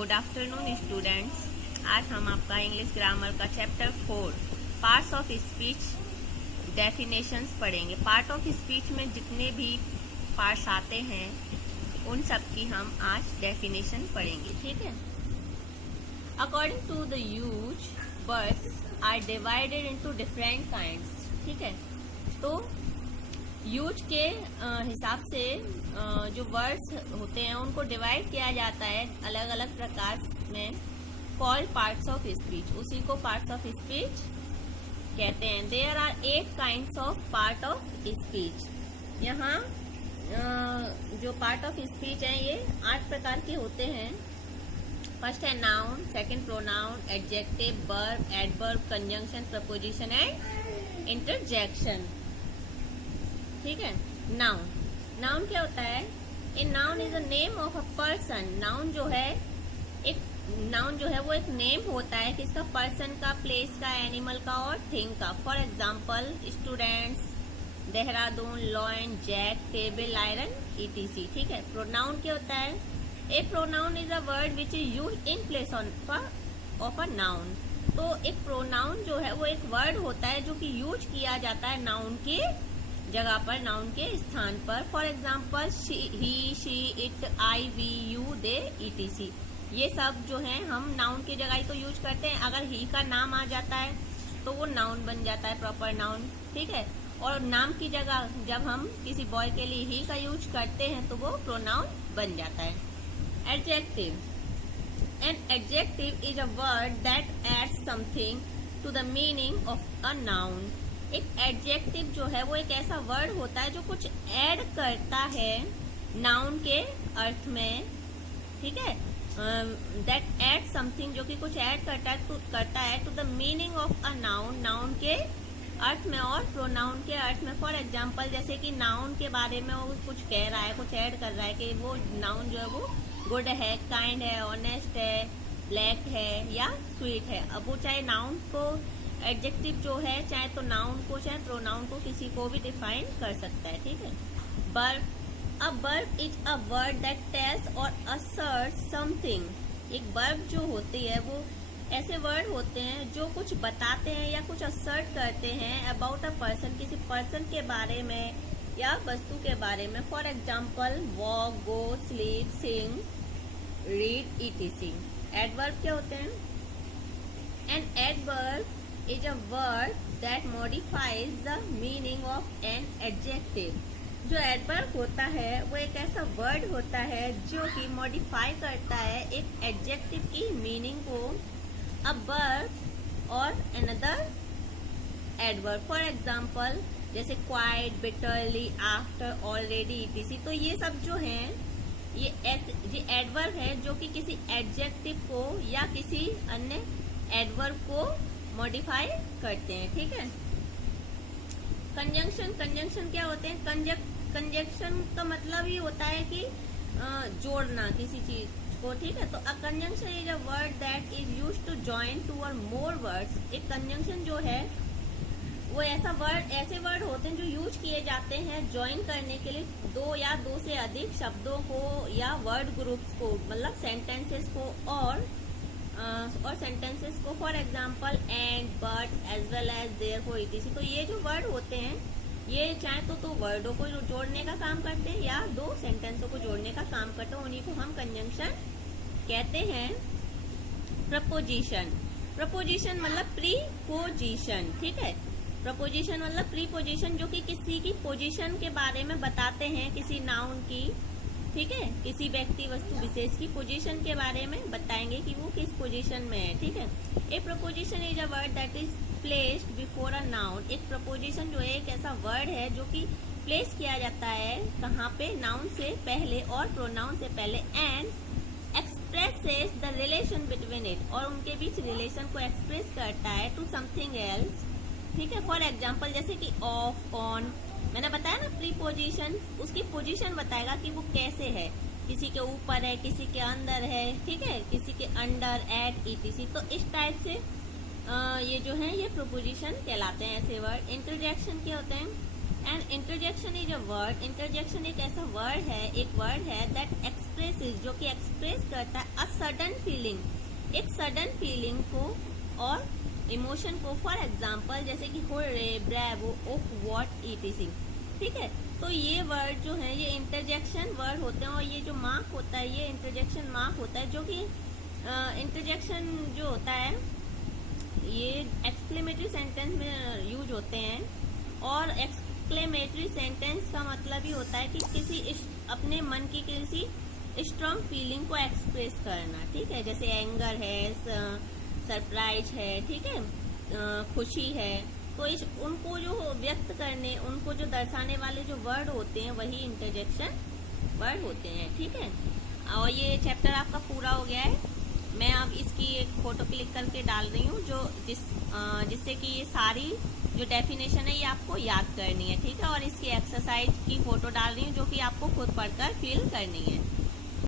Good afternoon students. आज हम आपका इंग्लिश ग्रामर का chapter 4 parts of speech definitions पढ़ेंगे। पार्ट ऑफ स्पीच में जितने भी पार्ट्स आते हैं उन सब की हम आज डेफिनेशन पढ़ेंगे, ठीक है। According to the use words are divided into different kinds, ठीक है। तो यूज के हिसाब से जो वर्ड्स होते हैं उनको डिवाइड किया जाता है अलग अलग प्रकार में, कॉल्ड पार्ट्स ऑफ स्पीच। उसी को पार्ट्स ऑफ स्पीच कहते हैं। There are 8 kinds of part of speech. यहाँ जो पार्ट ऑफ स्पीच है ये 8 प्रकार के होते हैं। फर्स्ट है noun, second pronoun, adjective, verb, adverb, conjunction, preposition and interjection, ठीक है। नाउन, नाउन क्या होता है? A noun is a name of a person. Noun जो है वो एक नेम होता है किसका? पर्सन का, प्लेस का, एनिमल का और थिंग का। For example students, Dehradun, lion, jack, table, iron, etc, ठीक है। प्रोनाउन क्या होता है? A pronoun is a word which is used in place of a noun. तो एक प्रोनाउन जो है वो एक वर्ड होता है जो कि यूज किया जाता है नाउन के जगह पर, नाउन के स्थान पर। For example he, she, it, I, we, you, they, etc, ये सब जो है हम नाउन की जगह ही तो यूज करते हैं। अगर ही का नाम आ जाता है तो वो नाउन बन जाता है, प्रॉपर नाउन, ठीक है। और नाम की जगह जब हम किसी बॉय के लिए ही का यूज करते हैं तो वो प्रोनाउन बन जाता है। Adjective, an adjective is a word that adds something to the meaning of a noun. एक एडजेक्टिव जो है वो एक ऐसा वर्ड होता है जो कुछ ऐड करता है नाउन के अर्थ में, ठीक है। दैट एड समथिंग, जो कि कुछ ऐड करता है to the meaning of a noun, noun के अर्थ में और प्रोनाउन के अर्थ में। फॉर एग्जाम्पल जैसे कि नाउन के बारे में वो कुछ कह रहा है, कुछ ऐड कर रहा है कि वो नाउन जो है वो गुड है, काइंड है, ऑनेस्ट है, ब्लैक है या स्वीट है। अब वो चाहे नाउन को, एडजेक्टिव जो है चाहे तो नाउन को चाहे प्रोनाउन को किसी को भी डिफाइन कर सकता है, ठीक है। Verb, a verb is a word that tells और असर्ट्स समथिंग। एक वर्ब जो होती है वो ऐसे वर्ड होते हैं जो कुछ बताते हैं या कुछ असर्ट करते हैं अबाउट अ पर्सन, किसी पर्सन के बारे में या वस्तु के बारे में। For example walk, go, sleep, sing, read, etc। Adverb क्या होते हैं? An adverb is a word that modifies the meaning of an adjective। जो एडवर्ब होता है वो एक ऐसा वर्ड होता है जो कि मॉडिफाई करता है एक एडजेक्टिव की मीनिंग को, a verb और another adverb। फॉर एग्जाम्पल जैसे quite, bitterly, after, already, etc। तो ये सब जो हैं ये एडवर्ब है जो कि किसी एडजेक्टिव को या किसी अन्य एडवर्ब को मॉडिफाई करते हैं, ठीक है। कंजंक्शन, कंजंक्शन क्या होते हैं? कंजंक्शन का मतलब ही होता है कि जोड़ना किसी चीज को, ठीक है। तो a conjunction is a word that is used to join two or more words. एक कंजंक्शन जो है वो ऐसे वर्ड होते हैं जो यूज किए जाते हैं ज्वाइन करने के लिए दो या दो से अधिक शब्दों को या वर्ड ग्रुप्स को, मतलब सेंटेंसेस को और सेंटेंसेस को। For example and, but, as well as, therefore, etc। तो ये जो वर्ड होते हैं ये चाहे तो वर्डों को जोड़ने का काम करते हैं या दो सेंटेंसों को जोड़ने का काम करते हैं, उन्हीं को हम कंजंक्शन कहते हैं। प्रपोजिशन, प्रपोजिशन मतलब प्रीपोजिशन, ठीक है। प्रपोजिशन मतलब प्रीपोजिशन, जो कि किसी की पोजीशन के बारे में बताते हैं, किसी नाउन की, ठीक है, किसी व्यक्ति वस्तु विशेष की पोजीशन के बारे में बताएंगे कि वो किस पोजीशन में है, ठीक है। A preposition is a word that is placed before a noun. एक प्रपोजिशन जो है एक ऐसा वर्ड है जो कि प्लेस किया जाता है कहाँ पे? नाउन से पहले और प्रोनाउन से पहले, and expresses the relation between it, और उनके बीच रिलेशन को एक्सप्रेस करता है टू समथिंग एल्स, ठीक है। फॉर एग्जाम्पल जैसे कि ऑफ, ऑन, मैंने बताया ना प्रीपोजिशन उसकी पोजीशन बताएगा कि वो कैसे है, किसी के ऊपर है, किसी के अंदर है, ठीक है, किसी के अंडर, एट, etc। तो इस टाइप से ये जो है ये प्रोपोजिशन कहलाते हैं ऐसे वर्ड। इंटरजेक्शन क्या होते हैं? And interjection is a word, interjection एक ऐसा वर्ड है, एक वर्ड है दैट एक्सप्रेसेस, जो कि एक्सप्रेस करता है अ सडन फीलिंग, एक सडन फीलिंग को और इमोशन को। फॉर एग्जाम्पल जैसे कि hurray, bravo, oh, what, etc. ठीक है, तो ये वर्ड जो है ये इंटरजेक्शन वर्ड होते हैं, और ये जो मार्क होता है ये इंटरजेक्शन मार्क होता है, जो कि इंटरजेक्शन जो होता है ये एक्सक्लेमेटरी सेंटेंस में यूज होते हैं। और एक्सक्लेमेटरी सेंटेंस का मतलब ही होता है कि किसी अपने मन की किसी स्ट्रांग फीलिंग को एक्सप्रेस करना। ठीक है, जैसे एंगर है, सरप्राइज है, ठीक है, खुशी है, तो उनको जो व्यक्त करने, उनको जो दर्शाने वाले जो वर्ड होते हैं वही इंटरजेक्शन वर्ड होते हैं। ठीक है, और ये चैप्टर आपका पूरा हो गया है। मैं अब इसकी एक फोटो क्लिक करके डाल रही हूँ जो जिससे कि ये सारी जो डेफिनेशन है ये आपको याद करनी है। ठीक है, और इसकी एक्सरसाइज की फोटो डाल रही हूँ जो कि आपको खुद पढ़कर फिल करनी है।